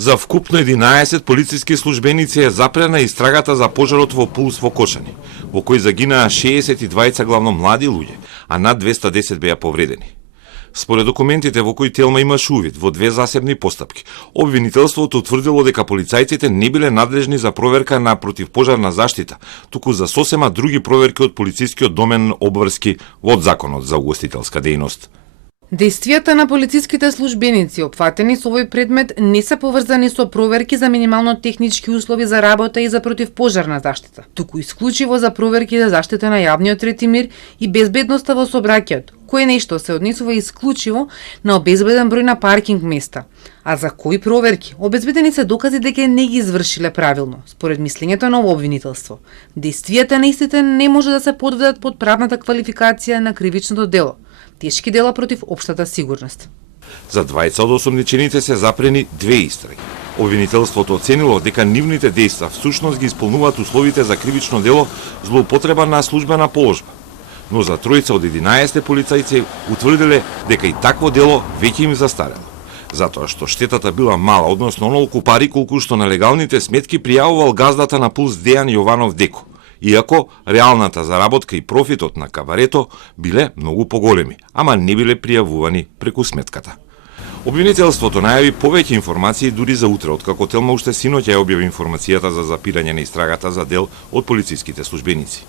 За вкупно 11 полициски службеници е запрена истрагата за пожарот во Пулс во Кошани, во кој загинаа 62 главно млади луѓе, а над 210 беа повредени. Според документите во кои Телма имаше увид во две засебни постапки, обвинителството утврдило дека полицајците не биле надлежни за проверка на противпожарна заштита, туку за сосема други проверки од полицискиот домен обврски во Законот за угостителска дејност. Действијата на полициските службеници опфатени со овој предмет не се поврзани со проверки за минимално технички услови за работа и за противпожарна заштита, туку исклучиво за проверки за заштита на јавниот ред и мир и безбедноста во сообраќајот, кое нешто се однесува исклучиво на обезбеден број на паркинг места. А за кои проверки? Обезбедени се докази дека не ги извршиле правилно, според мислењето на обвинителство. Действијата на истите не може да се подведат под правната квалификација на кривичното дело. Тешки дела против општата сигурност. За двајца од осомничените се запрени две истраги. Обвинителството оценило дека нивните дејства всушност ги исполнуваат условите за кривично дело злоупотреба на службена положба. Но за тројца од 11 полицајци утврдиле дека и такво дело веќе им застарело. Затоа што штетата била мала, односно онолку пари колку што нелегалните сметки пријавувал газдата на Пулс Дејан Јованов Деко, иако реалната заработка и профитот на кабарето биле многу поголеми, ама не биле пријавувани преку сметката. Обвинителството најави повеќе информации дури за утре, откако Телма уште синоќа ја објави информацијата за запирање на истрагата за дел од полициските службеници.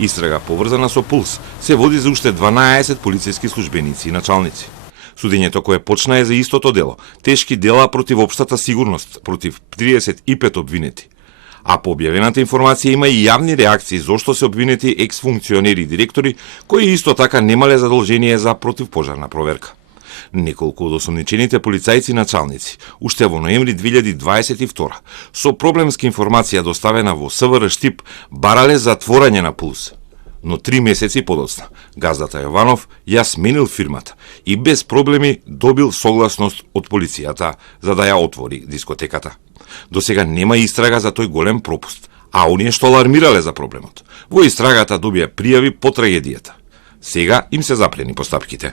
Истрага поврзана со Пулс се води за уште 12 полициски службеници и началници. Судењето кое почна е за истото дело, тешки дела против општата сигурност, против 35 обвинети. А по објавената информација има и јавни реакции зошто се обвинети екс-функционери и директори кои исто така немале задолжение за противпожарна проверка. Неколку од осомничените полицајци и началници, уште во ноември 2022, со проблемска информација доставена во СВР Штип, барале затворање на Пулс. Но 3 месеци подоцна, газдата Јованов ја сменил фирмата и без проблеми добил согласност од полицијата за да ја отвори дискотеката. До сега нема истрага за тој голем пропуст, а оние што алармирале за проблемот, во истрагата добија пријави по трагедијата. Сега им се запрени постапките.